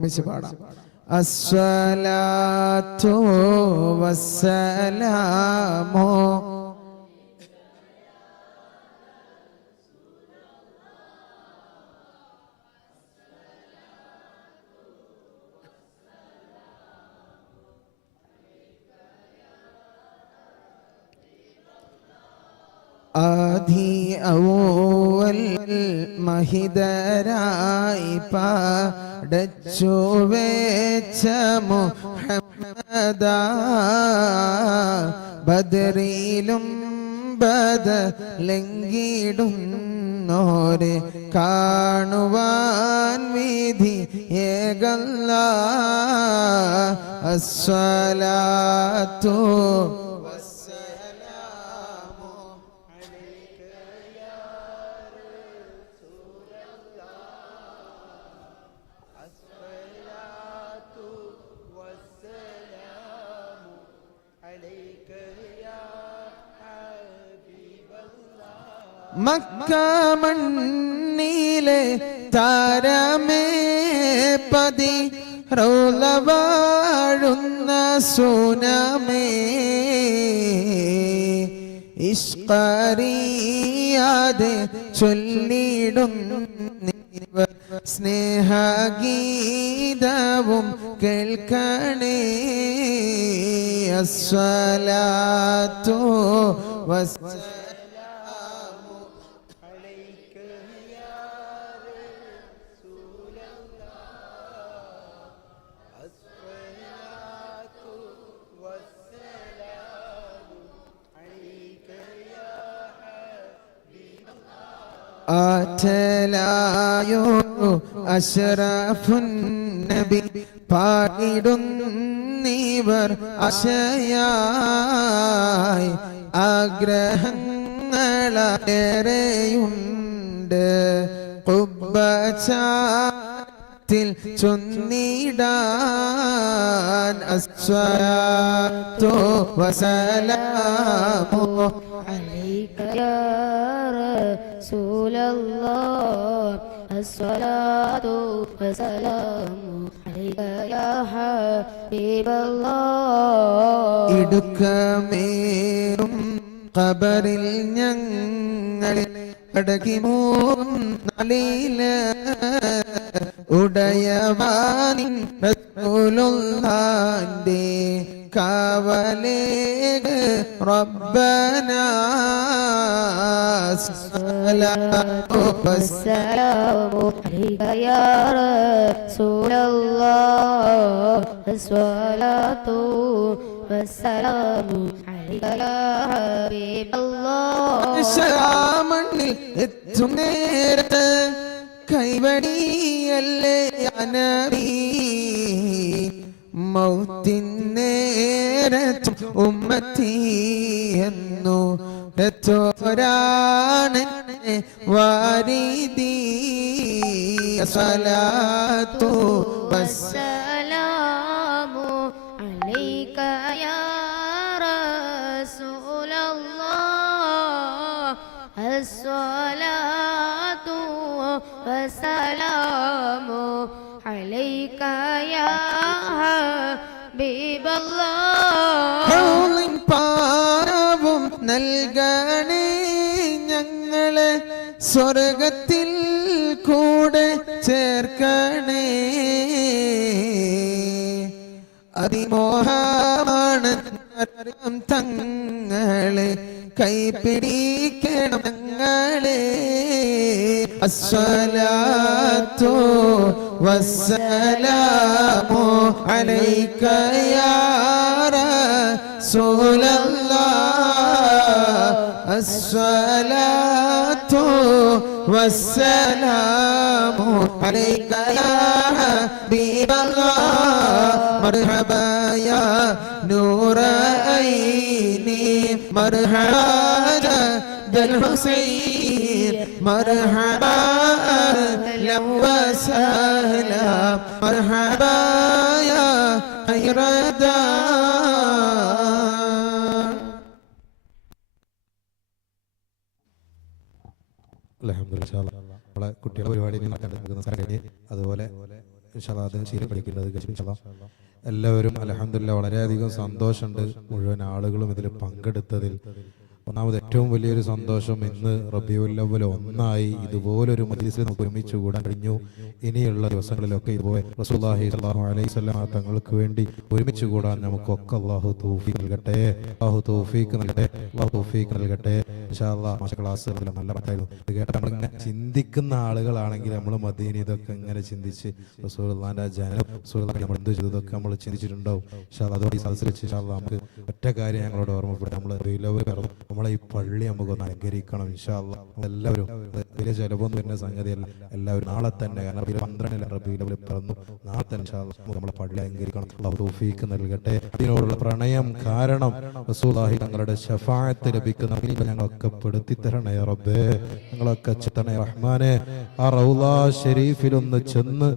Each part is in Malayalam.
ഒരുമിച്ച് പാടാം അസ്വലാത്തു വസ്സലാമോ? ആധി ഔവൽ മഹിതരായി പാടച്ചു വേച്ച മുഹമ്മദ. ബദറിയിലും ബദലെങ്കിടുന്നോരെ കാണുവാൻ വിധി ഏകല്ല. അസ്വലാത്തു മക്കമണ്ണിലെ താരമേ പതി റൗലവാഴുന്ന സൂനമേ. ഇഷ്കറിയാതെ ചൊല്ലിടും സ്നേഹഗീതവും കേൾക്കണേ. അസ്വലാത്തോ വസ്സ ആറ്റലായോ? അഷറഫുൻ നബി പാടിടുന്നീവർ അശയായി ആഗ്രഹങ്ങളേറെയുണ്ട്. കുബ്ബച്ചാത്തിൽ ചൊന്നിടാൻ അസ്വരാത്തോ വസലാമോ അലൈക്കയാറ് رسول الله الصلاة والسلام عليك يا حبيب الله ഇടുക്കമേറും കബറിൽ ഞങ്ങളിൽ അടകിമൂറും നളിയില് ഉടയവാനിൻ റസൂലുള്ളാന്റെ കാവലേക റബ്ബന സലാത്തു വസ്സലാമു അലൈക യാ റസൂലല്ലാഹ് സലാത്തു വസ്സലാമു അലൈക യാ ഹബീബല്ലാഹ്. ശരാമണ്ണിൽ എത്തും നേരത്ത് കൈവടിയല്ലേ അനബീ മൗത്തിന്നേരത്തും ഉമ്മത്തിയെന്നു തോരാണ് വാരീതി സലാത്തു വസ്സലാമു അലൈക യാ റസൂലല്ലാഹ് അസ്സലാത്തു വസ്സലാമു അലൈക പാരവും നൽകണേ ഞങ്ങളെ. സ്വർഗത്തിൽ കൂടെ ചേർക്കണേ. അതിമോഹമാണ് തങ്ങളെ. കൈപിടിക്കണം ഞങ്ങളെ. അസ്സലാത്തു വസ്സലാമു അലൈക യാ റസൂലല്ലാഹ് അസ്സലാത്തു വസ്സലാമു അലൈക യാ ഹബീബല്ലാഹ് മർഹബാ യാ നൂറ ഐനി മർഹബാ അബ്ദുൽ ഹുസൈൻ മർഹബ ലം വസഹല മർഹബ ഹൈറദ നമ്മളെ കുട്ടികളുടെ പരിപാടി അതുപോലെ ശീലം പഠിക്കേണ്ടത് എല്ലാവരും അലഹമില്ല വളരെയധികം സന്തോഷമുണ്ട്. മുഴുവൻ ആളുകളും ഇതിൽ പങ്കെടുത്തതിൽ. ഒന്നാമത് ഏറ്റവും വലിയൊരു സന്തോഷം ഇന്ന് റബിയുല്ലവൽ ഒന്നായി ഇതുപോലൊരു മജ്ലിസിൽ നമുക്ക് ഒരുമിച്ച് കൂടാൻ കഴിഞ്ഞു. ഇനിയുള്ള ദിവസങ്ങളിലൊക്കെ ഇതുപോലെ റസൂല്ലാഹി സ്വലാഹു അലൈഹി വസല്ലം തങ്ങൾക്ക് വേണ്ടി ഒരുമിച്ച് കൂടാൻ നമുക്കൊക്കെ അള്ളാഹു തൗഫീഖ് നൽകട്ടെ. അള്ളാഹു തൗഫീഖ് നൽകട്ടെ. അള്ളാഹു തൗഫീഖ് നൽകട്ടെ. മാഷ ക്ലാസ് നല്ല പറ്റായിരുന്നു കേട്ട നമ്മളിങ്ങനെ ചിന്തിക്കുന്ന ആളുകളാണെങ്കിൽ നമ്മൾ മദീന ഇതൊക്കെ ഇങ്ങനെ ചിന്തിച്ച് റസൂലുള്ളാഹിന്റെ ആ ജനം നമ്മൾ എന്ത് ചെയ്തതൊക്കെ നമ്മൾ ചിന്തിച്ചിട്ടുണ്ടാവും. അല്ലാഹ് അതോടെ ഈ നമുക്ക് ഒറ്റ കാര്യം ഞങ്ങളോട് ഓർമ്മപ്പെടും നമ്മൾ കയറും നമ്മളെ ഈ പള്ളി നമുക്കൊന്ന് അലങ്കരിക്കണം ഇൻഷാ അല്ലാഹ് എല്ലാവരും വലിയ ചിലവൊന്നും വരുന്ന സംഗതിയല്ല. എല്ലാവരും നാളെ തന്നെ കാരണം നാളെ തന്നെ നമ്മളെ പള്ളി അലങ്കരിക്കണം തൗഫീക്ക് നൽകട്ടെ. അതിനോടുള്ള പ്രണയം കാരണം റസൂലാഹി തങ്ങളുടെ ഷഫാഅത്ത് ലഭിക്കുന്ന ഞങ്ങളൊക്കെ പെടുത്തി തരണേ റബ്ബേ. ഞങ്ങളൊക്കെ ചെത്തണേ റഹ്മാനെ. ആ റൗലാ ഷെരീഫിലൊന്ന് ചെന്ന്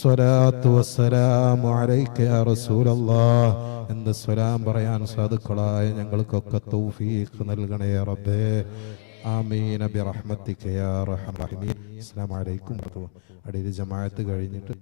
സ്വലാത്തു വസ്സലാമു അലൈക്ക യാ റസൂലല്ലാഹ് എന്ന് സ്വലാം പറയാൻ സാധുക്കളായ ഞങ്ങൾക്കൊക്കെ തൗഫീഖ് നൽകണേ റബ്ബേ. ആമീന അടിയിൽ ജമാഅത്ത് കഴിഞ്ഞിട്ട്